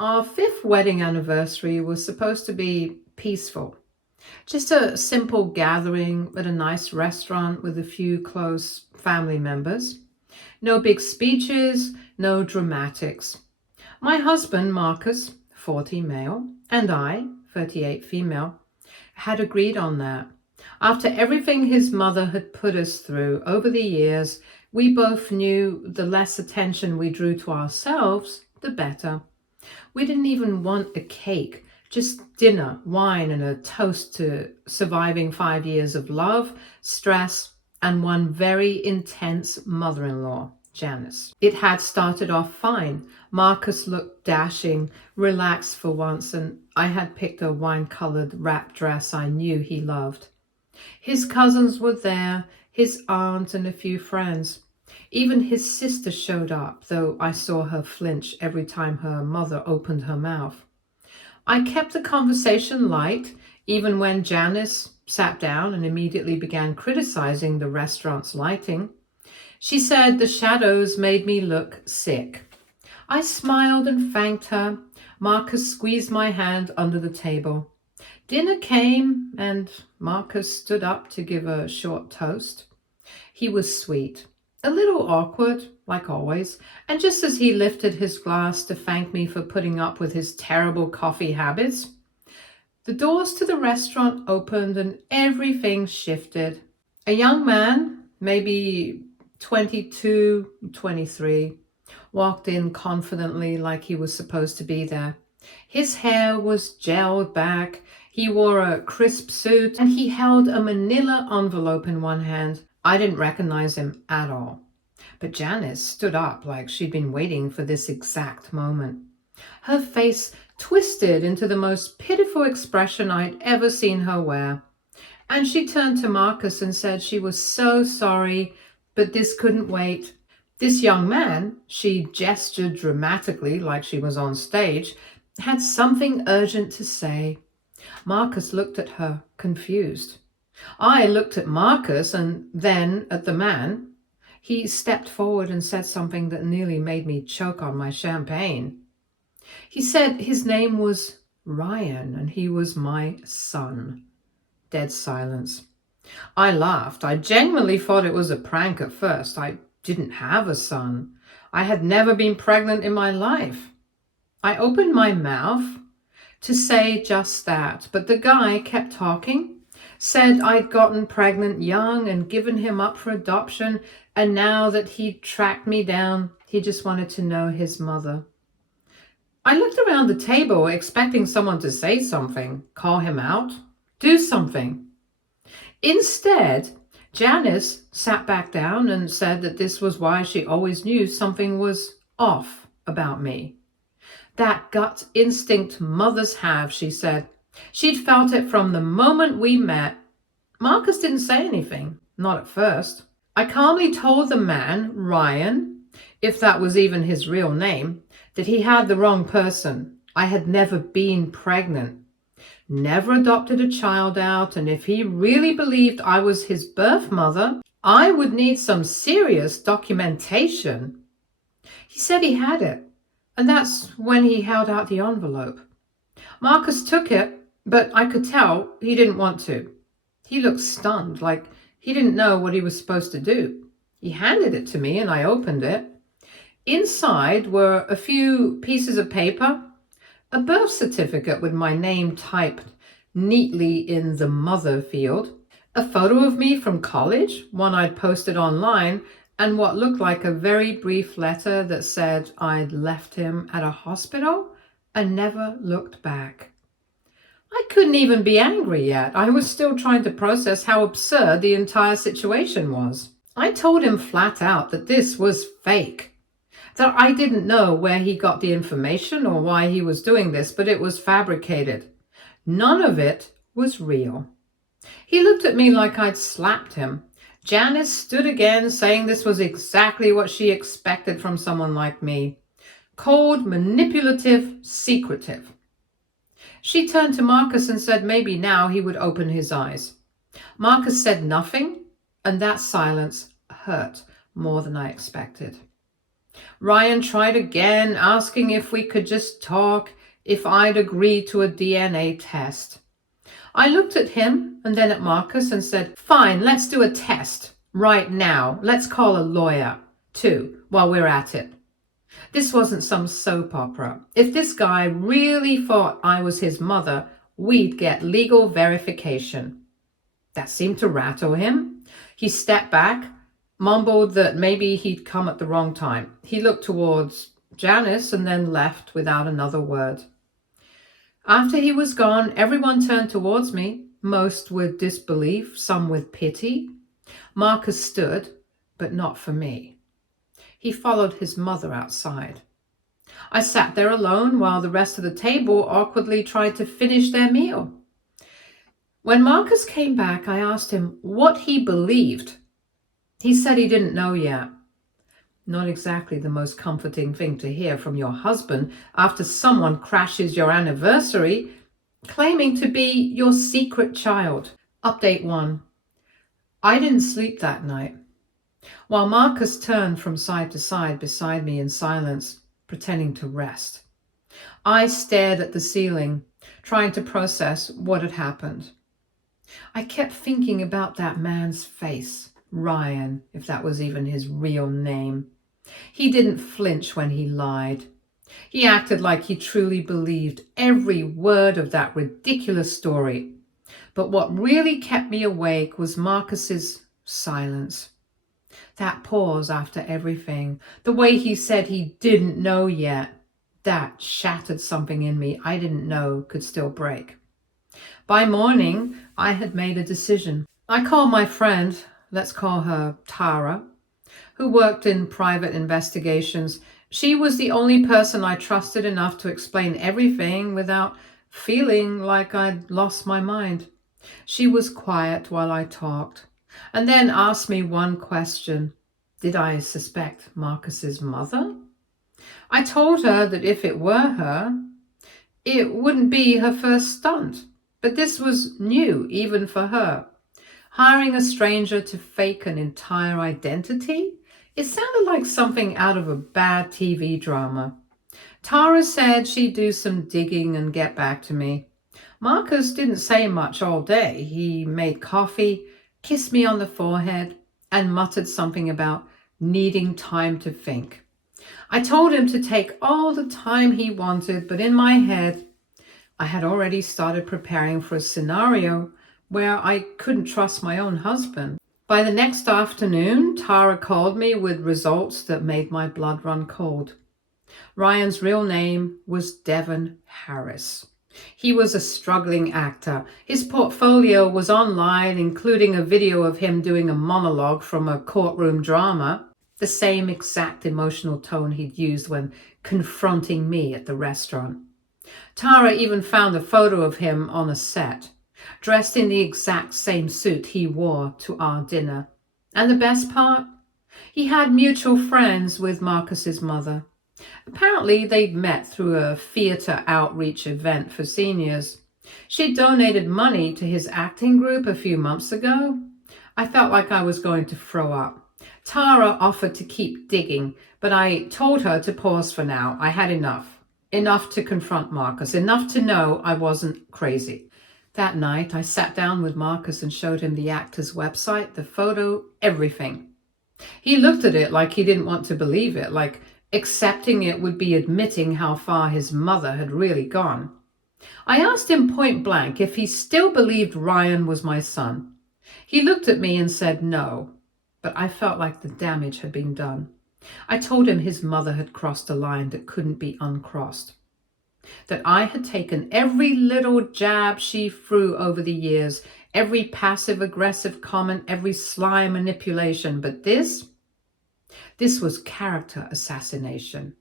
Our fifth wedding anniversary was supposed to be peaceful. Just a simple gathering at a nice restaurant with a few close family members. No big speeches, no dramatics. My husband, Marcus, 40 male, and I, 38 female, had agreed on that. After everything his mother had put us through over the years, we both knew the less attention we drew to ourselves, the better. We didn't even want a cake, just dinner, wine, and a toast to surviving 5 years of love, stress, and one very intense mother-in-law, Janice. It had started off fine. Marcus looked dashing, relaxed for once, and I had picked a wine-colored wrap dress I knew he loved. His cousins were there, his aunt and a few friends. Even his sister showed up, though I saw her flinch every time her mother opened her mouth. I kept the conversation light, even when Janice sat down and immediately began criticizing the restaurant's lighting. She said the shadows made me look sick. I smiled and thanked her. Marcus squeezed my hand under the table. Dinner came, and Marcus stood up to give a short toast. He was sweet, a little awkward, like always, and just as he lifted his glass to thank me for putting up with his terrible coffee habits, the doors to the restaurant opened and everything shifted. A young man, maybe 22, 23, walked in confidently like he was supposed to be there. His hair was gelled back, he wore a crisp suit, and he held a manila envelope in one hand. I didn't recognize him at all. But Janice stood up like she'd been waiting for this exact moment. Her face twisted into the most pitiful expression I'd ever seen her wear. And she turned to Marcus and said she was so sorry, but this couldn't wait. This young man, she gestured dramatically like she was on stage, had something urgent to say. Marcus looked at her, confused. I looked at Marcus and then at the man. He stepped forward and said something that nearly made me choke on my champagne. He said his name was Ryan and he was my son. Dead silence. I laughed. I genuinely thought it was a prank at first. I didn't have a son. I had never been pregnant in my life. I opened my mouth to say just that, but the guy kept talking, said I'd gotten pregnant young and given him up for adoption, and now that he'd tracked me down, he just wanted to know his mother. I looked around the table expecting someone to say something, call him out, do something. Instead, Janice sat back down and said that this was why she always knew something was off about me. That gut instinct mothers have, she said. She'd felt it from the moment we met. Marcus didn't say anything, not at first. I calmly told the man, Ryan, if that was even his real name, that he had the wrong person. I had never been pregnant, never adopted a child out, and if he really believed I was his birth mother, I would need some serious documentation. He said he had it, and that's when he held out the envelope. Marcus took it, but I could tell he didn't want to. He looked stunned, like he didn't know what he was supposed to do. He handed it to me and I opened it. Inside were a few pieces of paper, a birth certificate with my name typed neatly in the mother field, a photo of me from college, one I'd posted online, and what looked like a very brief letter that said I'd left him at a hospital and never looked back. I couldn't even be angry yet. I was still trying to process how absurd the entire situation was. I told him flat out that this was fake, that I didn't know where he got the information or why he was doing this, but it was fabricated. None of it was real. He looked at me like I'd slapped him. Janice stood again, saying this was exactly what she expected from someone like me. Cold, manipulative, secretive. She turned to Marcus and said maybe now he would open his eyes. Marcus said nothing, and that silence hurt more than I expected. Ryan tried again, asking if we could just talk, if I'd agree to a DNA test. I looked at him and then at Marcus and said, "Fine, let's do a test. Right now. Let's call a lawyer, too, while we're at it." This wasn't some soap opera. If this guy really thought I was his mother, we'd get legal verification. That seemed to rattle him. He stepped back, mumbled that maybe he'd come at the wrong time. He looked towards Janice and then left without another word. After he was gone, everyone turned towards me, most with disbelief, some with pity. Marcus stood, but not for me. He followed his mother outside. I sat there alone while the rest of the table awkwardly tried to finish their meal. When Marcus came back, I asked him what he believed. He said he didn't know yet. Not exactly the most comforting thing to hear from your husband after someone crashes your anniversary, claiming to be your secret child. Update 1. I didn't sleep that night. While Marcus turned from side to side beside me in silence, pretending to rest, I stared at the ceiling, trying to process what had happened. I kept thinking about that man's face, Ryan, if that was even his real name. He didn't flinch when he lied. He acted like he truly believed every word of that ridiculous story. But what really kept me awake was Marcus's silence. That pause after everything, the way he said he didn't know yet, that shattered something in me I didn't know could still break. By morning, I had made a decision. I called my friend, let's call her Tara, who worked in private investigations. She was the only person I trusted enough to explain everything without feeling like I'd lost my mind. She was quiet while I talked, and then asked me one question. Did I suspect Marcus's mother? I told her that if it were her, it wouldn't be her first stunt. But this was new, even for her. Hiring a stranger to fake an entire identity? It sounded like something out of a bad TV drama. Tara said she'd do some digging and get back to me. Marcus didn't say much all day. He made coffee, kissed me on the forehead, and muttered something about needing time to think. I told him to take all the time he wanted, but in my head, I had already started preparing for a scenario where I couldn't trust my own husband. By the next afternoon, Tara called me with results that made my blood run cold. Ryan's real name was Devon Harris. He was a struggling actor. His portfolio was online, including a video of him doing a monologue from a courtroom drama, the same exact emotional tone he'd used when confronting me at the restaurant. Tara even found a photo of him on a set, dressed in the exact same suit he wore to our dinner. And the best part? He had mutual friends with Marcus's mother. Apparently, they'd met through a theater outreach event for seniors. She'd donated money to his acting group a few months ago. I felt like I was going to throw up. Tara offered to keep digging, but I told her to pause for now. I had enough. Enough to confront Marcus, enough to know I wasn't crazy. That night, I sat down with Marcus and showed him the actor's website, the photo, everything. He looked at it like he didn't want to believe it, like accepting it would be admitting how far his mother had really gone. I asked him point blank if he still believed Ryan was my son. He looked at me and said no, but I felt like the damage had been done. I told him his mother had crossed a line that couldn't be uncrossed, that I had taken every little jab she threw over the years, every passive-aggressive comment, every sly manipulation, but this was character assassination.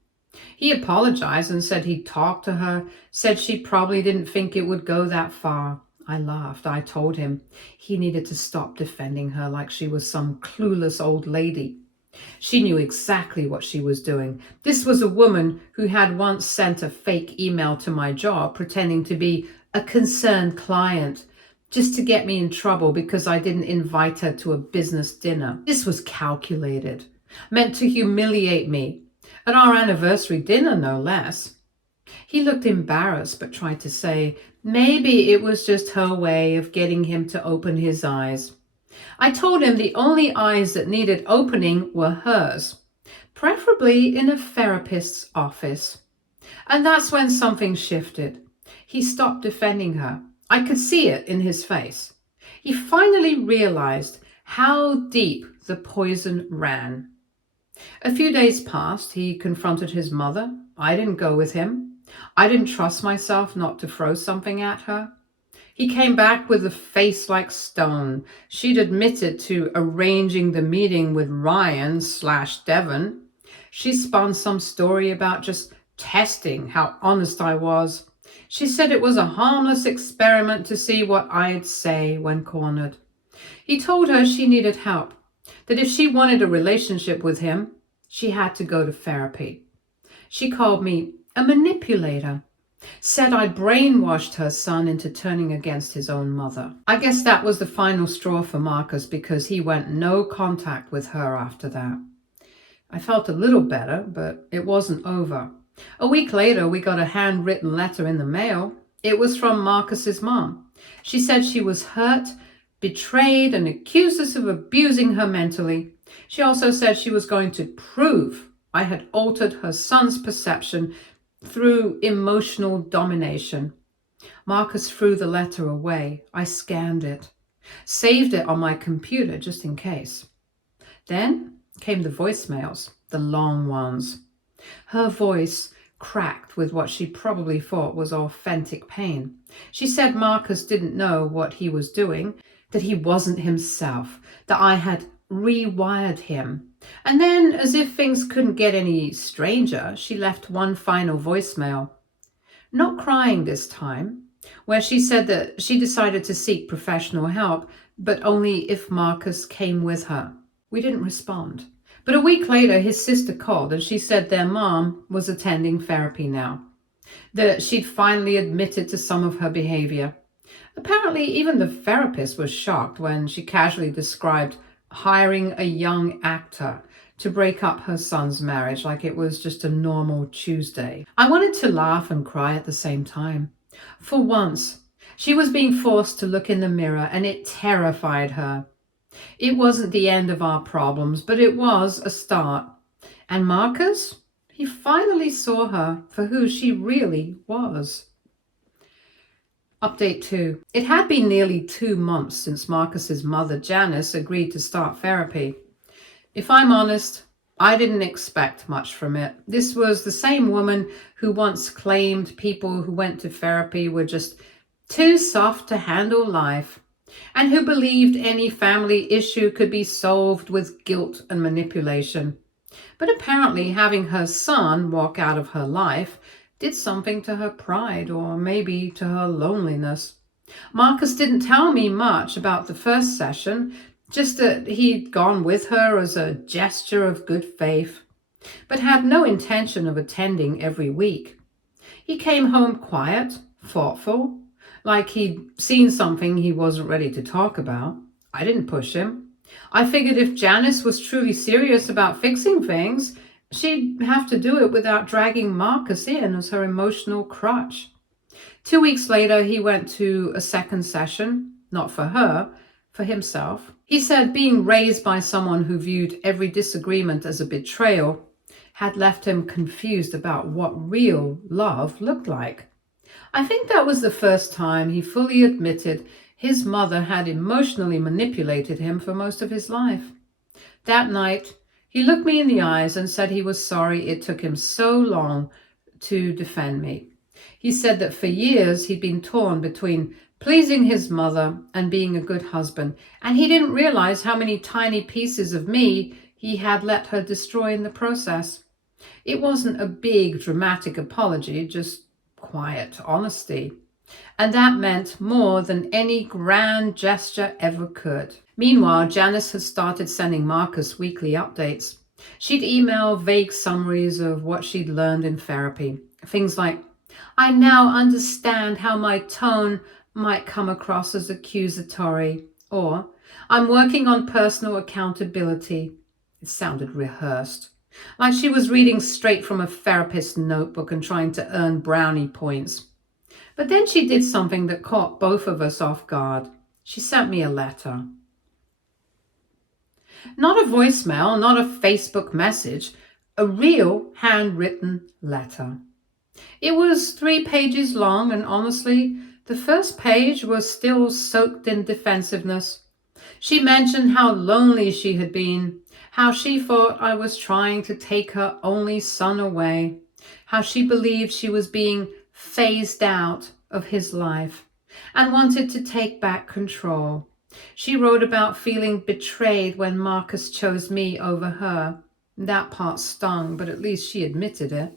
He apologized and said he'd talked to her, said she probably didn't think it would go that far. I laughed. I told him he needed to stop defending her like she was some clueless old lady. She knew exactly what she was doing. This was a woman who had once sent a fake email to my job pretending to be a concerned client just to get me in trouble because I didn't invite her to a business dinner. This was calculated, meant to humiliate me. At our anniversary dinner, no less. He looked embarrassed but tried to say maybe it was just her way of getting him to open his eyes. I told him the only eyes that needed opening were hers, preferably in a therapist's office. And that's when something shifted. He stopped defending her. I could see it in his face. He finally realized how deep the poison ran. A few days passed. He confronted his mother. I didn't go with him. I didn't trust myself not to throw something at her. He came back with a face like stone. She'd admitted to arranging the meeting with Ryan/Devon. She spun some story about just testing how honest I was. She said it was a harmless experiment to see what I'd say when cornered. He told her she needed help, that if she wanted a relationship with him, she had to go to therapy. She called me a manipulator, said I brainwashed her son into turning against his own mother. I guess that was the final straw for Marcus because he went no contact with her after that. I felt a little better, but it wasn't over. A week later, we got a handwritten letter in the mail. It was from Marcus's mom. She said she was hurt, betrayed, and accused us of abusing her mentally. She also said she was going to prove I had altered her son's perception through emotional domination. Marcus threw the letter away. I scanned it, saved it on my computer just in case. Then came the voicemails, the long ones. Her voice cracked with what she probably thought was authentic pain. She said Marcus didn't know what he was doing, that he wasn't himself, that I had rewired him. And then, as if things couldn't get any stranger, she left one final voicemail. Not crying this time, where she said that she decided to seek professional help, but only if Marcus came with her. We didn't respond. But a week later, his sister called and she said their mom was attending therapy now, that she'd finally admitted to some of her behavior. Apparently, even the therapist was shocked when she casually described hiring a young actor to break up her son's marriage like it was just a normal Tuesday. I wanted to laugh and cry at the same time. For once, she was being forced to look in the mirror and it terrified her. It wasn't the end of our problems, but it was a start. And Marcus, he finally saw her for who she really was. Update 2. It had been nearly 2 months since Marcus's mother, Janice, agreed to start therapy. If I'm honest, I didn't expect much from it. This was the same woman who once claimed people who went to therapy were just too soft to handle life, and who believed any family issue could be solved with guilt and manipulation. But apparently having her son walk out of her life did something to her pride, or maybe to her loneliness. Marcus didn't tell me much about the first session, just that he'd gone with her as a gesture of good faith, but had no intention of attending every week. He came home quiet, thoughtful, like he'd seen something he wasn't ready to talk about. I didn't push him. I figured if Janice was truly serious about fixing things, she'd have to do it without dragging Marcus in as her emotional crutch. 2 weeks later, he went to a second session, not for her, for himself. He said being raised by someone who viewed every disagreement as a betrayal had left him confused about what real love looked like. I think that was the first time he fully admitted his mother had emotionally manipulated him for most of his life. That night, he looked me in the eyes and said he was sorry it took him so long to defend me. He said that for years he'd been torn between pleasing his mother and being a good husband, and he didn't realize how many tiny pieces of me he had let her destroy in the process. It wasn't a big, dramatic apology, just quiet honesty. And that meant more than any grand gesture ever could. Meanwhile, Janice had started sending Marcus weekly updates. She'd email vague summaries of what she'd learned in therapy. Things like, I now understand how my tone might come across as accusatory, or I'm working on personal accountability. It sounded rehearsed. like she was reading straight from a therapist's notebook and trying to earn brownie points. But then she did something that caught both of us off guard. She sent me a letter. Not a voicemail, not a Facebook message, a real handwritten letter. It was 3 pages long, and honestly, the first page was still soaked in defensiveness. She mentioned how lonely she had been, how she thought I was trying to take her only son away, how she believed she was being phased out of his life and wanted to take back control. She wrote about feeling betrayed when Marcus chose me over her. That part stung, but at least she admitted it.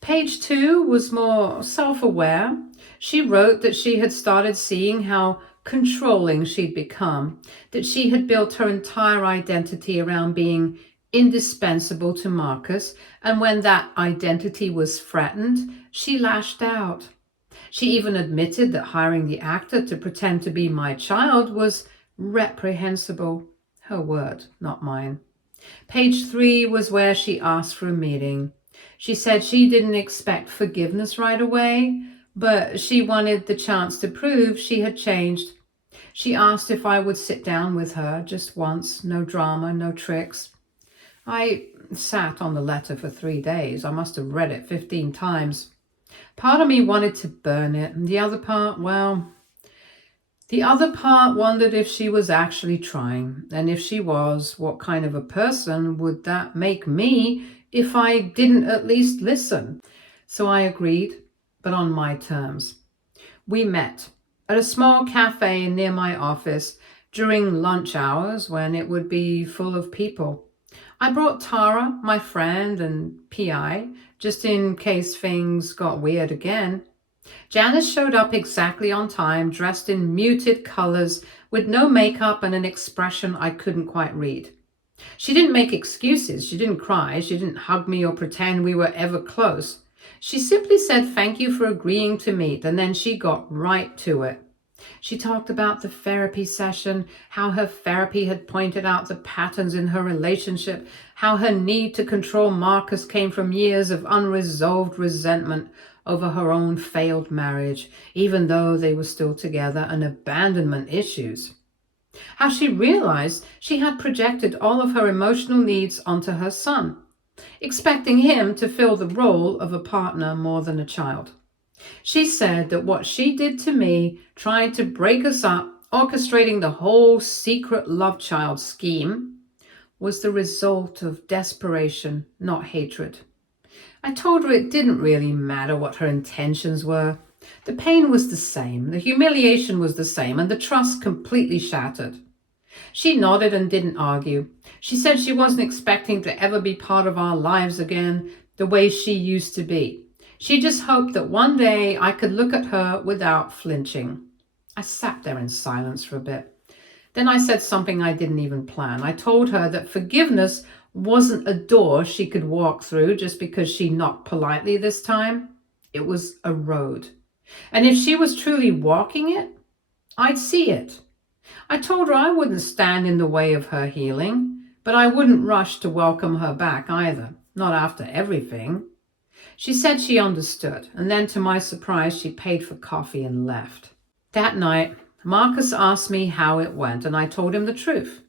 Page 2 was more self-aware. She wrote that she had started seeing how controlling she'd become, that she had built her entire identity around being indispensable to Marcus, and when that identity was threatened, she lashed out. She even admitted that hiring the actor to pretend to be my child was reprehensible. Her word, not mine. Page 3 was where she asked for a meeting. She said she didn't expect forgiveness right away, but she wanted the chance to prove she had changed. She asked if I would sit down with her just once, no drama, no tricks. I sat on the letter for 3 days. I must have read it 15 times. Part of me wanted to burn it, and the other part wondered if she was actually trying, and if she was, what kind of a person would that make me if I didn't at least listen? So I agreed, but on my terms. We met at a small cafe near my office during lunch hours when it would be full of people. I brought Tara, my friend and PI, just in case things got weird again. Janice showed up exactly on time, dressed in muted colors, with no makeup and an expression I couldn't quite read. She didn't make excuses. She didn't cry. She didn't hug me or pretend we were ever close. She simply said thank you for agreeing to meet, and then she got right to it. She talked about the therapy session, how her therapy had pointed out the patterns in her relationship, how her need to control Marcus came from years of unresolved resentment over her own failed marriage, even though they were still together, and abandonment issues. How she realized she had projected all of her emotional needs onto her son, expecting him to fill the role of a partner more than a child. She said that what she did to me, trying to break us up, orchestrating the whole secret love child scheme, was the result of desperation, not hatred. I told her it didn't really matter what her intentions were. The pain was the same, the humiliation was the same, and the trust completely shattered. She nodded and didn't argue. She said she wasn't expecting to ever be part of our lives again the way she used to be. She just hoped that one day I could look at her without flinching. I sat there in silence for a bit. Then I said something I didn't even plan. I told her that forgiveness wasn't a door she could walk through just because she knocked politely this time. It was a road. And if she was truly walking it, I'd see it. I told her I wouldn't stand in the way of her healing, but I wouldn't rush to welcome her back either, not after everything. She said she understood, and then to my surprise, she paid for coffee and left. That night, Marcus asked me how it went, and I told him the truth,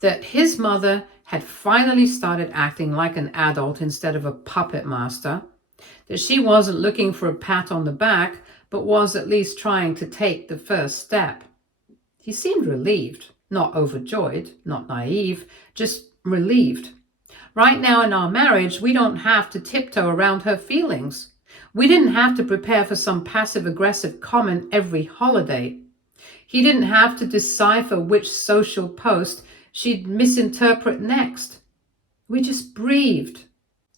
that his mother had finally started acting like an adult instead of a puppet master, that she wasn't looking for a pat on the back, but was at least trying to take the first step. He seemed relieved, not overjoyed, not naive, just relieved. Right now in our marriage, we don't have to tiptoe around her feelings. We didn't have to prepare for some passive-aggressive comment every holiday. He didn't have to decipher which social post she'd misinterpret next. We just breathed.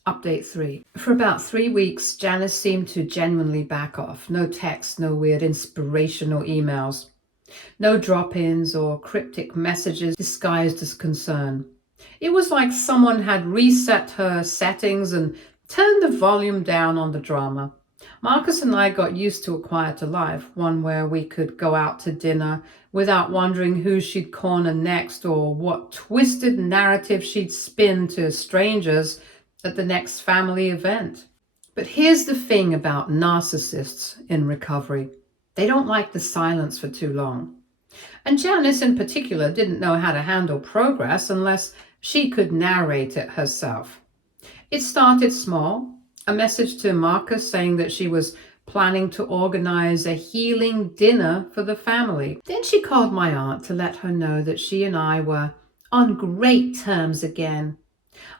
Update 3. For about 3 weeks, Janice seemed to genuinely back off. No texts, no weird inspirational emails. No drop-ins or cryptic messages disguised as concern. It was like someone had reset her settings and turned the volume down on the drama. Marcus and I got used to a quieter life, one where we could go out to dinner without wondering who she'd corner next or what twisted narrative she'd spin to strangers at the next family event. But here's the thing about narcissists in recovery: they don't like the silence for too long. And Janice, in particular, didn't know how to handle progress unless she could narrate it herself. It started small, a message to Marcus saying that she was planning to organize a healing dinner for the family. Then she called my aunt to let her know that she and I were on great terms again.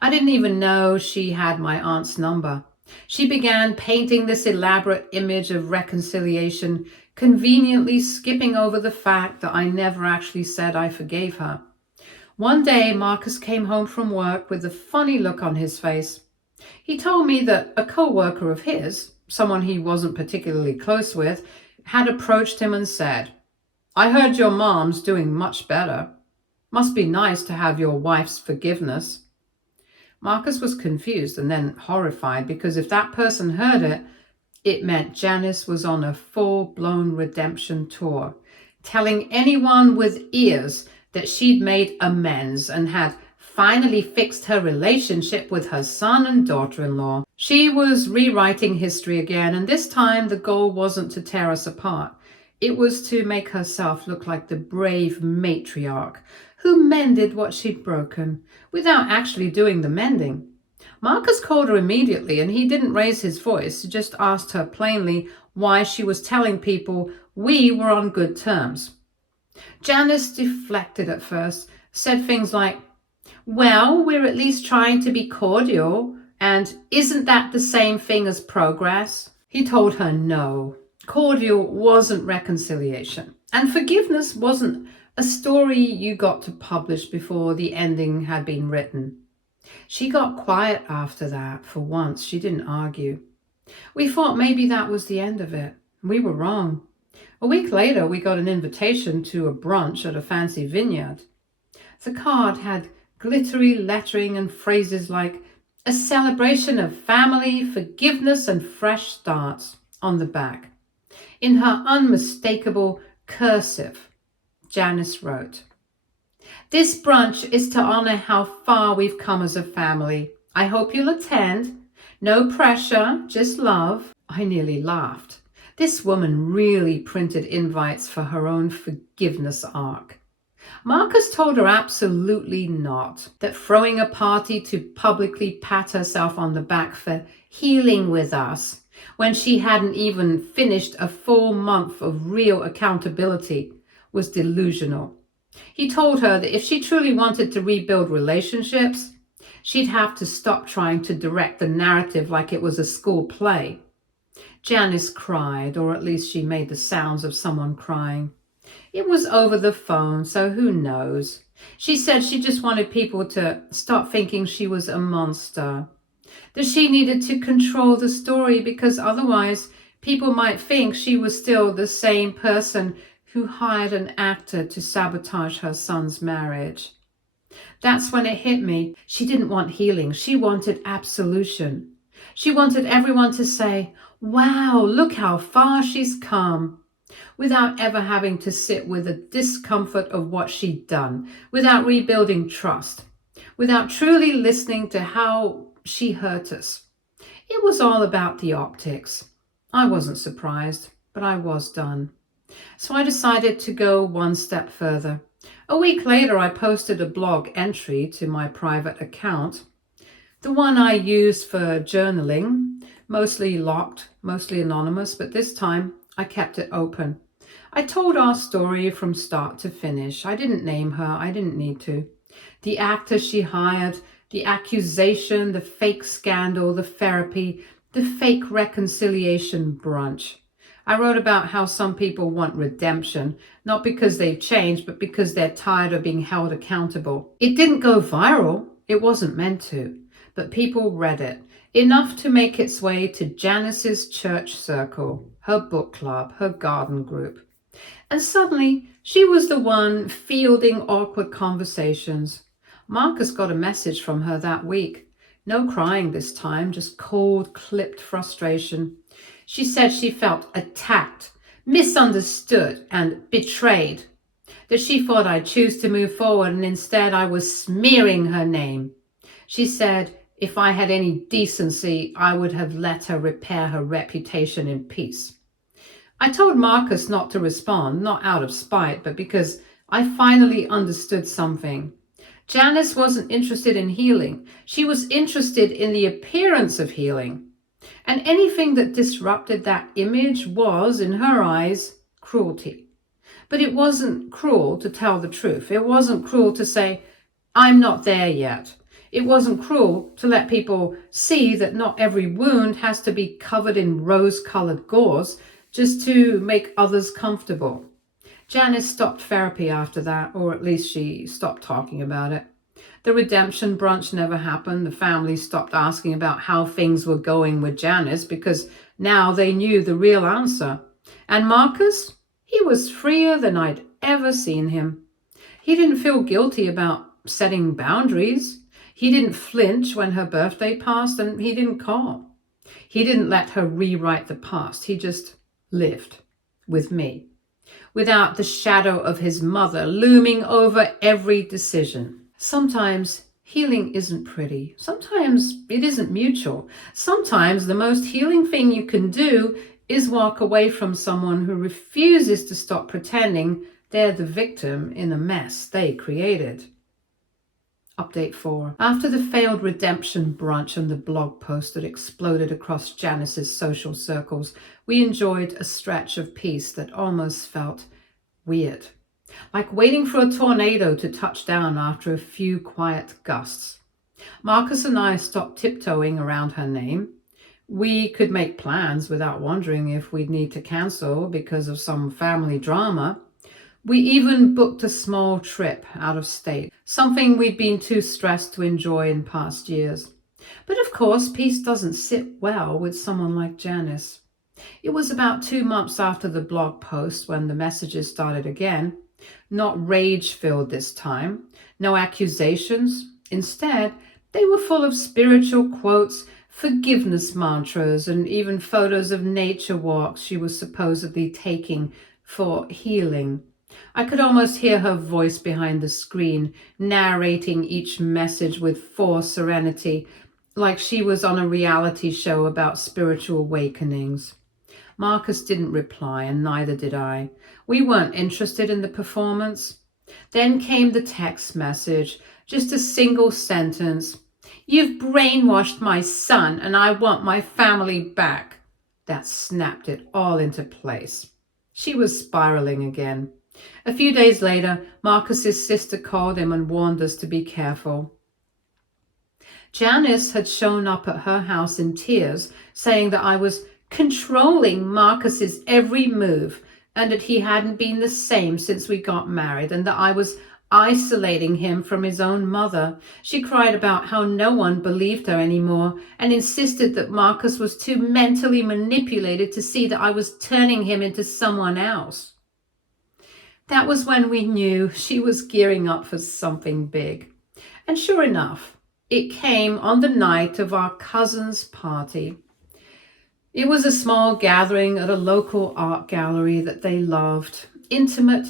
I didn't even know she had my aunt's number. She began painting this elaborate image of reconciliation, conveniently skipping over the fact that I never actually said I forgave her. One day, Marcus came home from work with a funny look on his face. He told me that a co-worker of his, someone he wasn't particularly close with, had approached him and said, "I heard your mom's doing much better. Must be nice to have your wife's forgiveness." Marcus was confused and then horrified, because if that person heard it, it meant Janice was on a full-blown redemption tour, telling anyone with ears that she'd made amends and had finally fixed her relationship with her son and daughter-in-law. She was rewriting history again, and this time the goal wasn't to tear us apart. It was to make herself look like the brave matriarch who mended what she'd broken without actually doing the mending. Marcus called her immediately, and he didn't raise his voice, just asked her plainly why she was telling people we were on good terms. Janice deflected at first, said things like, "Well, we're at least trying to be cordial, and isn't that the same thing as progress?" He told her no, cordial wasn't reconciliation, and forgiveness wasn't a story you got to publish before the ending had been written. She got quiet after that. For once, she didn't argue. We thought maybe that was the end of it. We were wrong. A week later, we got an invitation to a brunch at a fancy vineyard. The card had glittery lettering and phrases like "a celebration of family, forgiveness, and fresh starts" on the back. In her unmistakable cursive, Janice wrote, "This brunch is to honor how far we've come as a family. I hope you'll attend. No pressure, just love." I nearly laughed. This woman really printed invites for her own forgiveness arc. Marcus told her absolutely not, that throwing a party to publicly pat herself on the back for healing with us when she hadn't even finished a full month of real accountability was delusional. He told her that if she truly wanted to rebuild relationships, she'd have to stop trying to direct the narrative like it was a school play. Janice cried, or at least she made the sounds of someone crying. It was over the phone, so who knows? She said she just wanted people to stop thinking she was a monster, that she needed to control the story because otherwise people might think she was still the same person who hired an actor to sabotage her son's marriage. That's when it hit me. She didn't want healing. She wanted absolution. She wanted everyone to say, "Wow, look how far she's come," without ever having to sit with the discomfort of what she'd done, without rebuilding trust, without truly listening to how she hurt us. It was all about the optics. I wasn't surprised, but I was done. So I decided to go one step further. A week later, I posted a blog entry to my private account, the one I use for journaling, mostly locked, mostly anonymous, but this time I kept it open. I told our story from start to finish. I didn't name her. I didn't need to. The actor she hired, the accusation, the fake scandal, the therapy, the fake reconciliation brunch. I wrote about how some people want redemption, not because they've changed, but because they're tired of being held accountable. It didn't go viral. It wasn't meant to. But people read it, enough to make its way to Janice's church circle, her book club, her garden group. And suddenly, she was the one fielding awkward conversations. Marcus got a message from her that week. No crying this time, just cold, clipped frustration. She said she felt attacked, misunderstood, and betrayed, that she thought I'd choose to move forward and instead I was smearing her name. She said if I had any decency, I would have let her repair her reputation in peace. I told Marcus not to respond, not out of spite, but because I finally understood something. Janice wasn't interested in healing. She was interested in the appearance of healing. And anything that disrupted that image was, in her eyes, cruelty. But it wasn't cruel to tell the truth. It wasn't cruel to say, I'm not there yet. It wasn't cruel to let people see that not every wound has to be covered in rose-colored gauze just to make others comfortable. Janice stopped therapy after that, or at least she stopped talking about it. The redemption brunch never happened. The family stopped asking about how things were going with Janice because now they knew the real answer. And Marcus? He was freer than I'd ever seen him. He didn't feel guilty about setting boundaries. He didn't flinch when her birthday passed, and he didn't call. He didn't let her rewrite the past. He just lived with me, without the shadow of his mother looming over every decision. Sometimes healing isn't pretty. Sometimes it isn't mutual. Sometimes the most healing thing you can do is walk away from someone who refuses to stop pretending they're the victim in a mess they created. Update 4. After the failed redemption brunch and the blog post that exploded across Janice's social circles, we enjoyed a stretch of peace that almost felt weird, like waiting for a tornado to touch down after a few quiet gusts. Marcus and I stopped tiptoeing around her name. We could make plans without wondering if we'd need to cancel because of some family drama. We even booked a small trip out of state, something we'd been too stressed to enjoy in past years. But of course, peace doesn't sit well with someone like Janice. It was about 2 months after the blog post when the messages started again. Not rage-filled this time, no accusations. Instead, they were full of spiritual quotes, forgiveness mantras, and even photos of nature walks she was supposedly taking for healing. I could almost hear her voice behind the screen, narrating each message with forced serenity, like she was on a reality show about spiritual awakenings. Marcus didn't reply, and neither did I. We weren't interested in the performance. Then came the text message, just a single sentence. You've brainwashed my son, and I want my family back. That snapped it all into place. She was spiraling again. A few days later, Marcus's sister called him and warned us to be careful. Janice had shown up at her house in tears, saying that I was controlling Marcus's every move and that he hadn't been the same since we got married and that I was isolating him from his own mother. She cried about how no one believed her anymore and insisted that Marcus was too mentally manipulated to see that I was turning him into someone else. That was when we knew she was gearing up for something big. And sure enough, it came on the night of our cousin's party. It was a small gathering at a local art gallery that they loved, intimate,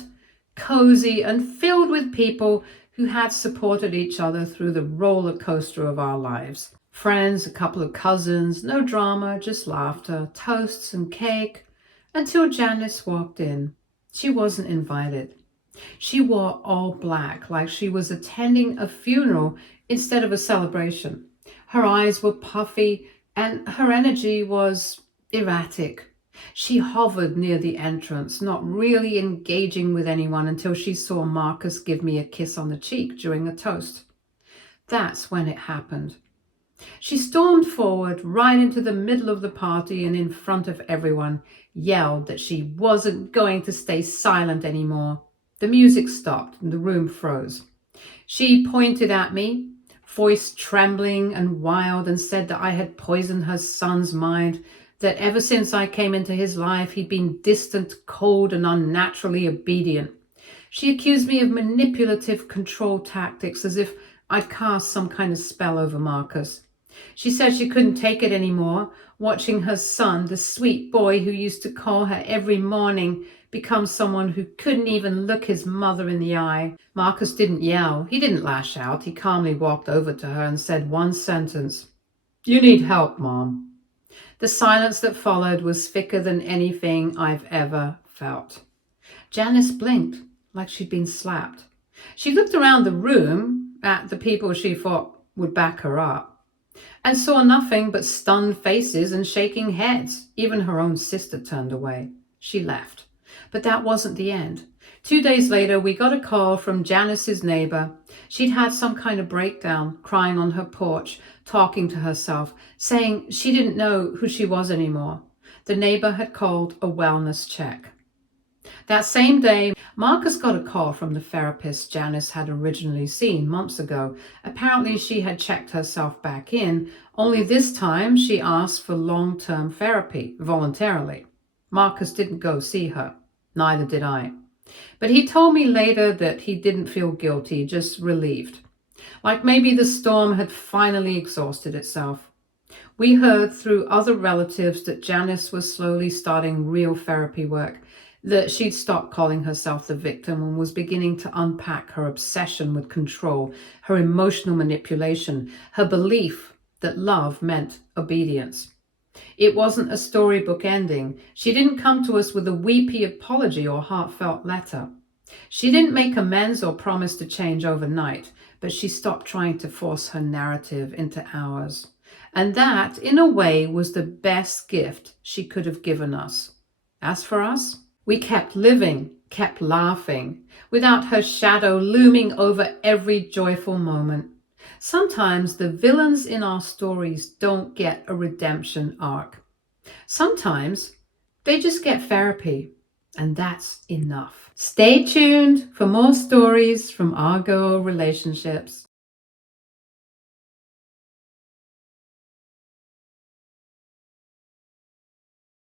cozy, and filled with people who had supported each other through the roller coaster of our lives. Friends, a couple of cousins, no drama, just laughter, toasts and cake, until Janice walked in. She wasn't invited. She wore all black, like she was attending a funeral instead of a celebration. Her eyes were puffy, and her energy was erratic. She hovered near the entrance, not really engaging with anyone until she saw Marcus give me a kiss on the cheek during a toast. That's when it happened. She stormed forward right into the middle of the party and in front of everyone, yelled that she wasn't going to stay silent anymore. The music stopped and the room froze. She pointed at me, voice trembling and wild, and said that I had poisoned her son's mind, that ever since I came into his life he'd been distant, cold, and unnaturally obedient. She accused me of manipulative control tactics, as if I'd cast some kind of spell over Marcus. She said she couldn't take it anymore, watching her son, the sweet boy who used to call her every morning, become someone who couldn't even look his mother in the eye. Marcus didn't yell. He didn't lash out. He calmly walked over to her and said one sentence. "You need help, Mom." The silence that followed was thicker than anything I've ever felt. Janice blinked like she'd been slapped. She looked around the room at the people she thought would back her up and saw nothing but stunned faces and shaking heads. Even her own sister turned away. She left. But that wasn't the end. 2 days later, we got a call from Janice's neighbor. She'd had some kind of breakdown, crying on her porch, talking to herself, saying she didn't know who she was anymore. The neighbor had called a wellness check. That same day, Marcus got a call from the therapist Janice had originally seen months ago. Apparently, she had checked herself back in, only this time she asked for long-term therapy voluntarily. Marcus didn't go see her. Neither did I. But he told me later that he didn't feel guilty, just relieved. Like maybe the storm had finally exhausted itself. We heard through other relatives that Janice was slowly starting real therapy work, that she'd stopped calling herself the victim and was beginning to unpack her obsession with control, her emotional manipulation, her belief that love meant obedience. It wasn't a storybook ending. She didn't come to us with a weepy apology or heartfelt letter. She didn't make amends or promise to change overnight, but she stopped trying to force her narrative into ours. And that, in a way, was the best gift she could have given us. As for us, we kept living, kept laughing, without her shadow looming over every joyful moment. Sometimes the villains in our stories don't get a redemption arc. Sometimes they just get therapy, and that's enough. Stay tuned for more stories from our girl relationships.